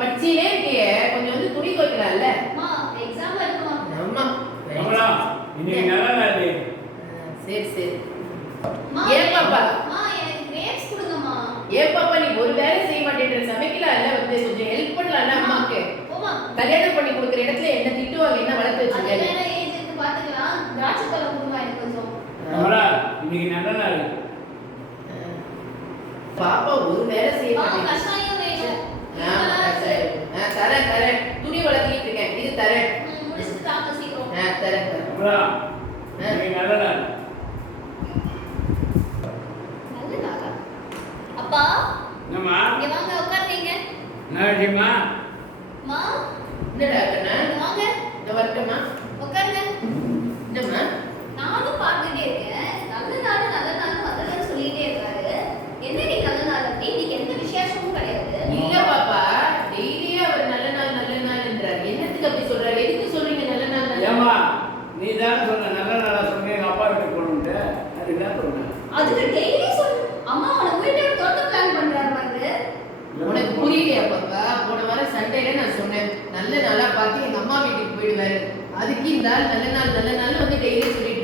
படிச்சிலே இருக்கியே கொஞ்சம் வந்து துணி துவைக்கலாம்ல. அம்மா எக்ஸாம் இருக்குமா? ஆமா. அம்மா இன்னைக்கு நல்ல நாள். சரி சரி. அம்மா ஏன் பாப்பா? அம்மா எனக்கு கிரேப்ஸ் கொடுங்கம்மா. ஏன் பாப்பா நீ ஒரு வேலை செய்ய மாட்டேன்ற, சமைக்கலாம்ல, வந்து கொஞ்சம் ஹெல்ப் பண்ணலாம்ல அம்மாக்கு. போமா. கல்யாணம் பண்ணி கொடுக்குற இடத்துல என்ன திட்டுவாங்க, என்ன வளர்த்து வச்சிருக்காங்க. அதெல்லாம் ஏஜ் இருக்கு பாத்துக்கலாம். திராட்சை பழம் கொடுங்க எனக்கு கொஞ்சம். அம்மா இன்னைக்கு நல்ல நாள். பாப்பா ஒரு வேலை செய்ய மாட்டேங்குது. கஷாயம் வேணும். தரேன் தரேன், துணி வளர்த்திட்டு இருக்கேன், இது தரேன். முடிச்சிட்டு தாங்க சீக்கிரம். தரேன் தரேன். அம்மா இன்னைக்கு நல்ல நாள். நல்ல நாளா? அப்பா என்னம்மா இங்க வாங்க உட்காருங்க. என்ன விஷயமா? அம்மா என்னடா கண்ணா, இங்க வாங்க இந்த வரட்டுமா? உட்காருங்க. என்னம்மா? நானும் பார்த்துட்டே இருக்கேன். நல்ல நாள் முதல்ல சொல்லிட்டே இருக்காரு. என்ன நீ நல்ல நாள் அப்படி? இன்னைக்கு எந்த விசேஷமும் கிடையாது. இல்ல பாப்பா, டெய்லியே அவர் நல்ல நாள் என்றார். என்னத்துக்கு அப்படி சொல்றாரு? எதுக்கு சொல்றீங்க நல்ல நாள் நல்ல நாள்? ஏம்மா நீ தானே சொன்ன நல்ல நாளா சொன்னீங்க எங்க அப்பா வீட்டுக்கு போகணுன்ட்டு. அதுக்கு தான் சொன்னேன். அதுக்கு டெய்லி சொல்லு. அம்மா உன வீட்டை தோட்ட பிளான் பண்றாரு பாரு. உனக்கு புரியலையா பாப்பா? போன வாரம் சண்டேல நான் சொன்னேன் நல்ல நாளா பார்த்து எங்க அம்மா வீட்டுக்கு போயிடுவாரு. அதுக்கு இந்த ஆள் நல்ல நாள் வந்து டெய்லி சொல்லிட்டு